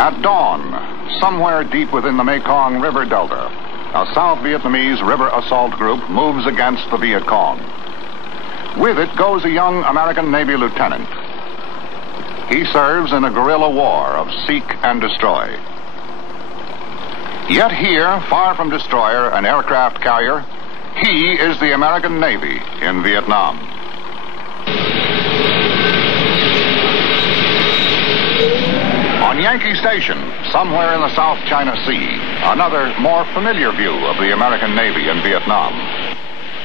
At dawn, somewhere deep within the Mekong River Delta, a South Vietnamese river assault group moves against the Viet Cong. With it goes a young American Navy lieutenant. He serves in a guerrilla war of seek and destroy. Yet here, far from destroyer and aircraft carrier, he is the American Navy in Vietnam. On Yankee Station, somewhere in the South China Sea, another more familiar view of the American Navy in Vietnam.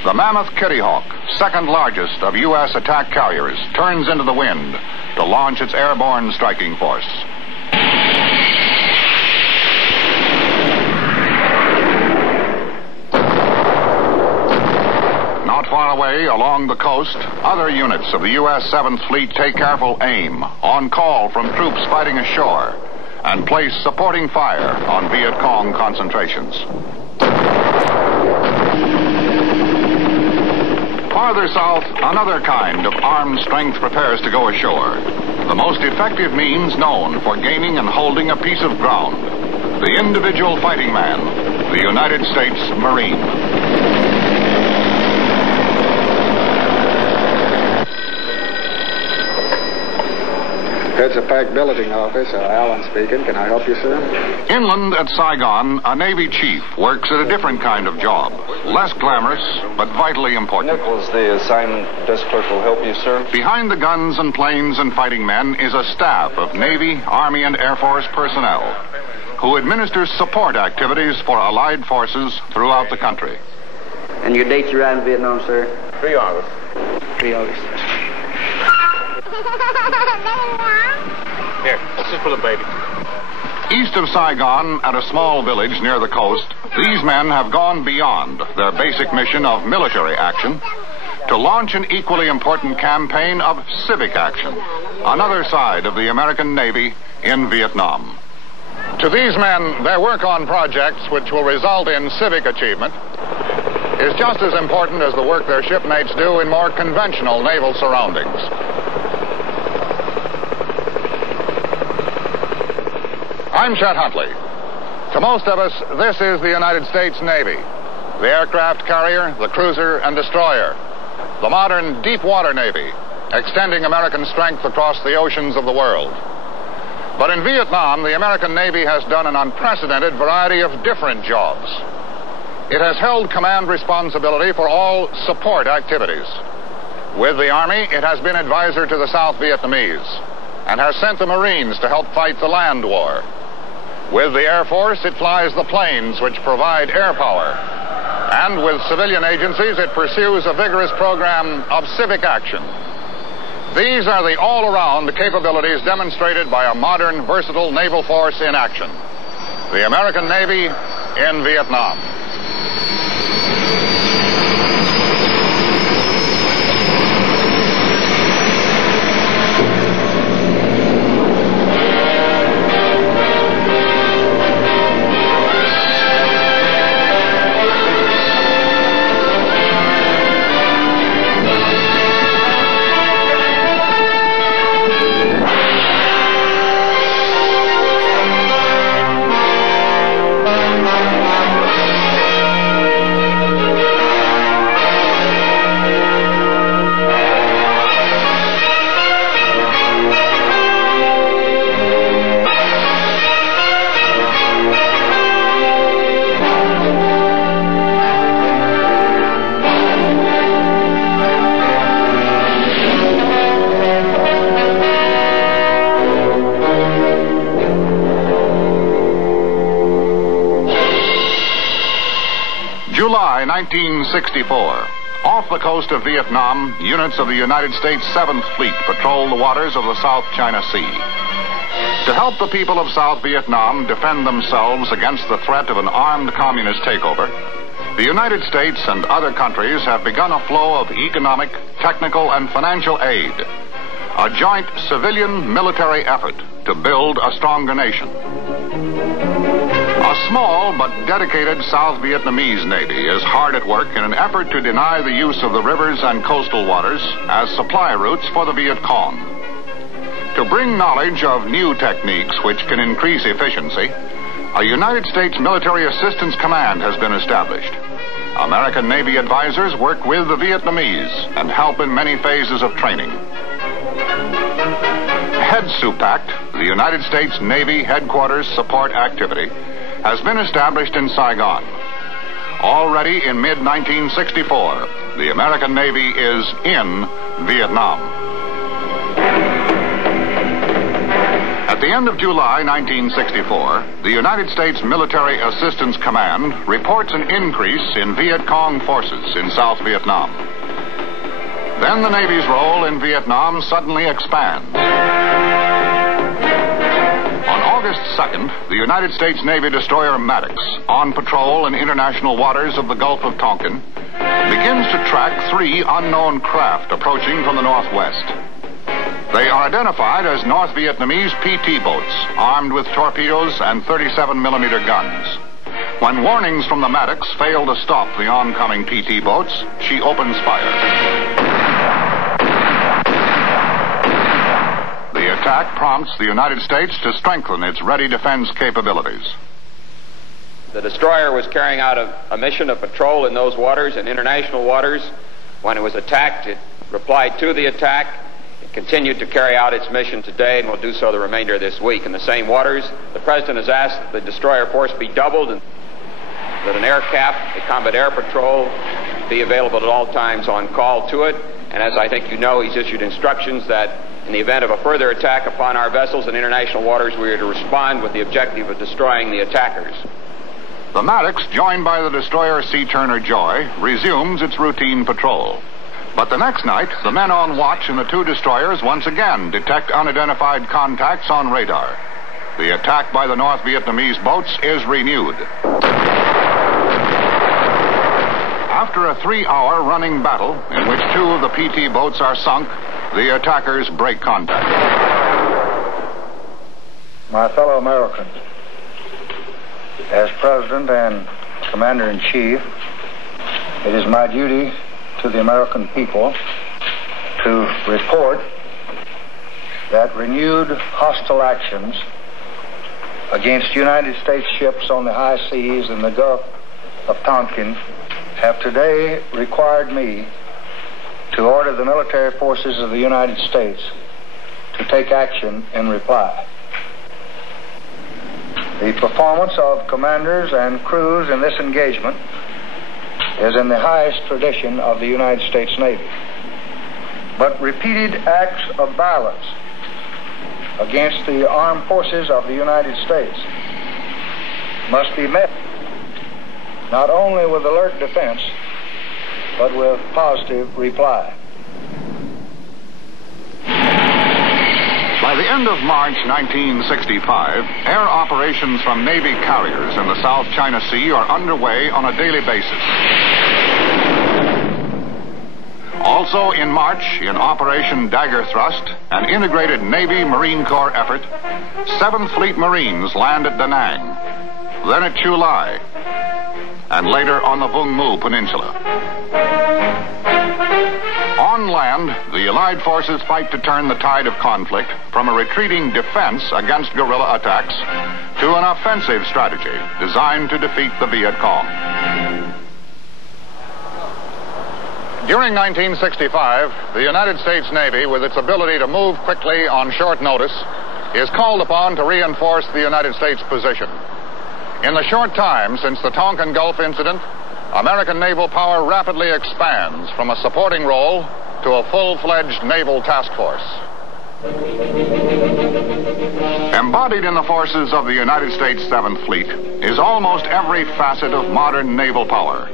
The mammoth Kitty Hawk, second largest of U.S. attack carriers, turns into the wind to launch its airborne striking force. Not far away, along the coast, other units of the U.S. 7th Fleet take careful aim, on call from troops fighting ashore, and place supporting fire on Viet Cong concentrations. Farther south, another kind of armed strength prepares to go ashore. The most effective means known for gaining and holding a piece of ground. The individual fighting man, the United States Marine. It's a pack billeting office. Alan speaking. Can I help you, sir? Inland at Saigon, a Navy chief works at a different kind of job. Less glamorous, but vitally important. Nichols, the assignment desk clerk, will help you, sir. Behind the guns and planes and fighting men is a staff of Navy, Army, and Air Force personnel who administers support activities for Allied forces throughout the country. And your date you arrived in Vietnam, sir? 3 August. 3 August. Here, this is for the baby. East of Saigon, at a small village near the coast, these men have gone beyond their basic mission of military action to launch an equally important campaign of civic action, another side of the American Navy in Vietnam. To these men, their work on projects which will result in civic achievement is just as important as the work their shipmates do in more conventional naval surroundings. I'm Chet Huntley. To most of us, this is the United States Navy. The aircraft carrier, the cruiser, and destroyer. The modern deep water Navy, extending American strength across the oceans of the world. But in Vietnam, the American Navy has done an unprecedented variety of different jobs. It has held command responsibility for all support activities. With the Army, it has been advisor to the South Vietnamese and has sent the Marines to help fight the land war. With the Air Force, it flies the planes which provide air power. And with civilian agencies, it pursues a vigorous program of civic action. These are the all-around capabilities demonstrated by a modern, versatile naval force in action. The American Navy in Vietnam. July 1964. Off the coast of Vietnam, units of the United States 7th Fleet patrol the waters of the South China Sea. To help the people of South Vietnam defend themselves against the threat of an armed communist takeover, the United States and other countries have begun a flow of economic, technical, and financial aid, a joint civilian-military effort to build a stronger nation. A small but dedicated South Vietnamese Navy is hard at work in an effort to deny the use of the rivers and coastal waters as supply routes for the Viet Cong. To bring knowledge of new techniques which can increase efficiency, a United States Military Assistance Command has been established. American Navy advisors work with the Vietnamese and help in many phases of training. HEADSUPACT, the United States Navy Headquarters Support Activity, has been established in Saigon. Already in mid-1964, the American Navy is in Vietnam. At the end of July 1964, the United States Military Assistance Command reports an increase in Viet Cong forces in South Vietnam. Then the Navy's role in Vietnam suddenly expands. On August 2nd, the United States Navy destroyer Maddox, on patrol in international waters of the Gulf of Tonkin, begins to track 3 unknown craft approaching from the northwest. They are identified as North Vietnamese PT boats, armed with torpedoes and 37mm guns. When warnings from the Maddox fail to stop the oncoming PT boats, she opens fire. The attack prompts the United States to strengthen its ready defense capabilities. The destroyer was carrying out a mission of patrol in those waters, in international waters. When it was attacked, it replied to the attack. It continued to carry out its mission today and will do so the remainder of this week in the same waters. The President has asked that the destroyer force be doubled and that an air cap, a combat air patrol, be available at all times on call to it. And as I think you know, he's issued instructions that in the event of a further attack upon our vessels in international waters, we are to respond with the objective of destroying the attackers. The Maddox, joined by the destroyer Sea Turner Joy, resumes its routine patrol. But the next night, the men on watch in the 2 destroyers once again detect unidentified contacts on radar. The attack by the North Vietnamese boats is renewed. After a 3-hour running battle, in which 2 of the PT boats are sunk, the attackers break contact. My fellow Americans, as President and Commander-in-Chief, it is my duty to the American people to report that renewed hostile actions against United States ships on the high seas in the Gulf of Tonkin have today required me to order the military forces of the United States to take action in reply. The performance of commanders and crews in this engagement is in the highest tradition of the United States Navy. But repeated acts of violence against the armed forces of the United States must be met not only with alert defense, but with positive reply. By the end of March 1965, air operations from Navy carriers in the South China Sea are underway on a daily basis. Also in March, in Operation Dagger Thrust, an integrated Navy Marine Corps effort, 7th Fleet Marines land at Da Nang, then at Chu Lai, and later on the Vung Mu Peninsula. On land, the Allied forces fight to turn the tide of conflict from a retreating defense against guerrilla attacks to an offensive strategy designed to defeat the Viet Cong. During 1965, the United States Navy, with its ability to move quickly on short notice, is called upon to reinforce the United States position. In the short time since the Tonkin Gulf incident, American naval power rapidly expands from a supporting role to a full-fledged naval task force. Embodied in the forces of the United States 7th Fleet is almost every facet of modern naval power.